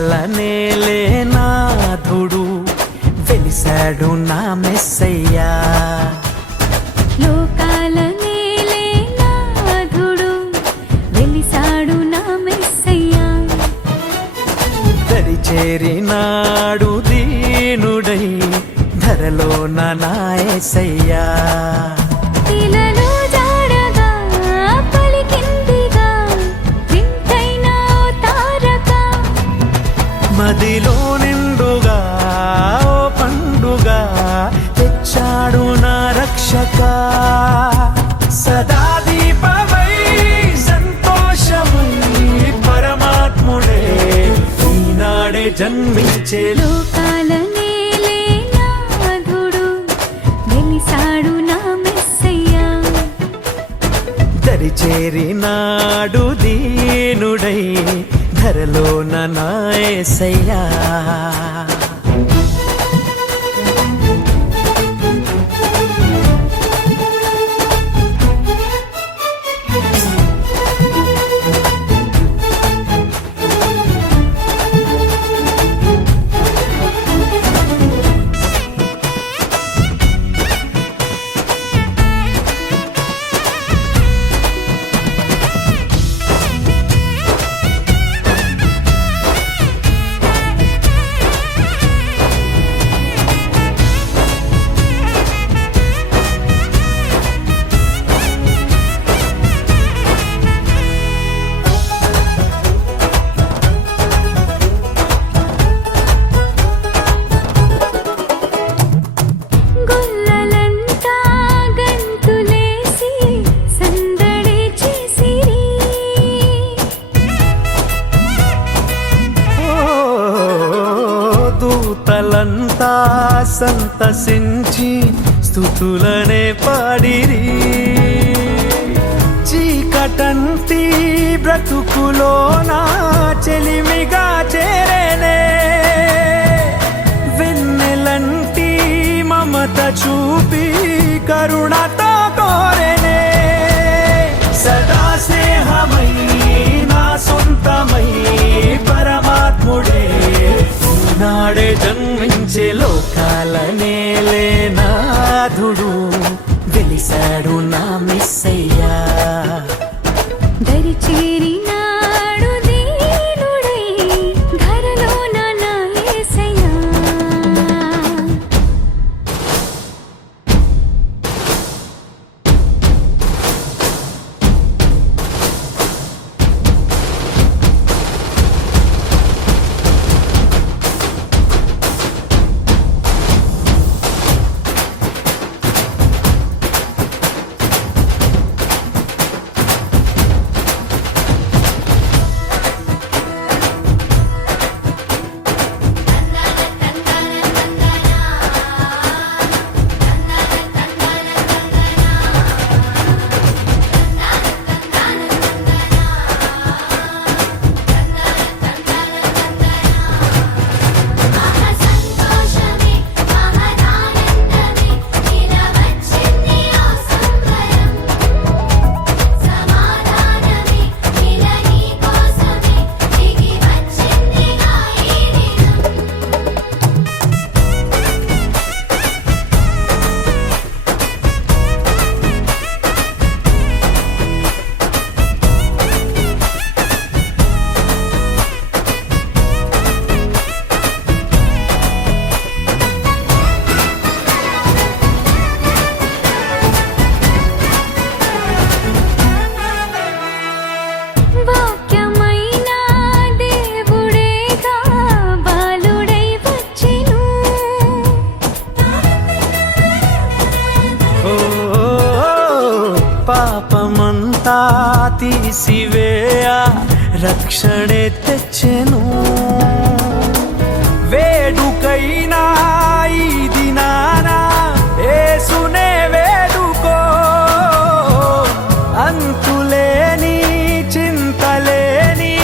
లోకాల నేలే నాథుడు వెలిసాడు నా మెస్సయ్యా. లోకాల నేలే నాథుడు వెలిసాడు నా మెస్సయ్యా. దరి చేరినాడు దీనుడై ధరలోన నా యేసయ్యా. మదిలో నిండుగా ఓ పండుగా తెచ్చాడు నా రక్షక. సదా దీపమై సంతోషమై పరమాత్ముడే ఈనాడే జన్మించే. లోకాల నేలే నాథుడు వెలిసాడు నా మెస్సయ్యా. దరి చేరినాడు దీనుడై ధరలోన నా యేసయ్యా. దూతలంతా సంతసించి స్తుతులనే పాడిరి. చీకటంటి బ్రతుకులోన చెలిమిగా చేరేనే. వెన్నెలంటి మమత చూపి కరుణతో కోరేనే. సదా స్నేహమై నా సొంతమై పరమాత్ముడే నాడే జన్మించే. లోకాల నేలే నాథుడు వెలిసాడు నా మెస్సయ్యా. దరి చేరినాడు దీనుడై ధరలోన నా యేసయ్యా. పాపమంతా తీసివేయ రక్షణే తెచ్చెను. వేడుకైనా ఈ దినాన యేసునే వేడుకో. అంతులేని చింతలేని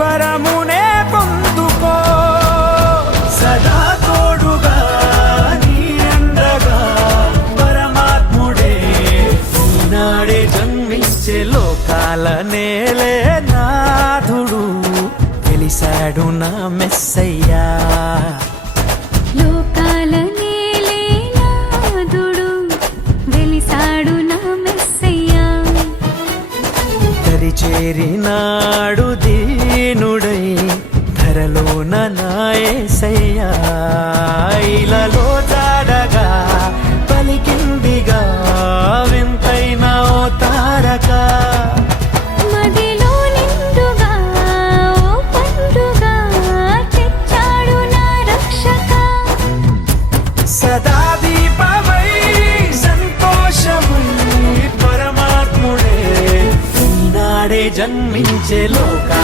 పరమునే పొందుకో. సదా తోడుగా నీ అండగా పరమాత్ముడే ఈనాడే జన్మించే. లోకాల నేలే నాథుడు వెలిసా తెచ్చాడు నా మెస్సయ్యా. లోకాల నేలేనాథుడు వెలిసాడు నా మెస్సయ్యా. దరి చేరినాడు దీనుడై ధరలోన నా యేసయ్యా. ఇలలో జాడగా పలికిందిగా వింతైన ఓ తారక. మదిలో నిండుగా ఓ పండుగ తెచ్చాడు నా రక్షక. సదా దీపమై సంతోషమై పరమాత్ముడే ఈనాడే జన్మించే లోకా